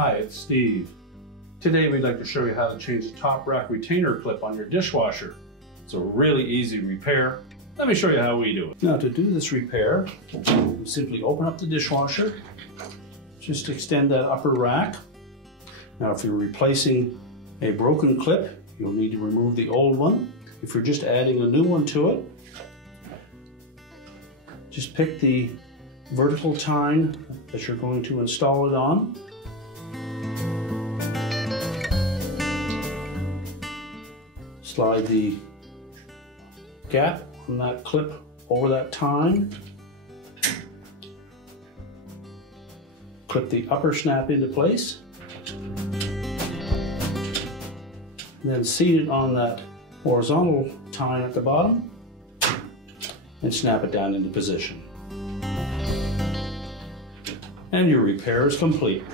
Hi, it's Steve. Today we'd like to show you how to change the top rack retainer clip on your dishwasher. It's a really easy repair. Let me show you how we do it. Now to do this repair, you simply open up the dishwasher, just extend that upper rack. Now if you're replacing a broken clip, you'll need to remove the old one. If you're just adding a new one to it, just pick the vertical tine that you're going to install it on. Slide the gap on that clip over that tine. Clip the upper snap into place. Then seat it on that horizontal tine at the bottom and snap it down into position. And your repair is complete.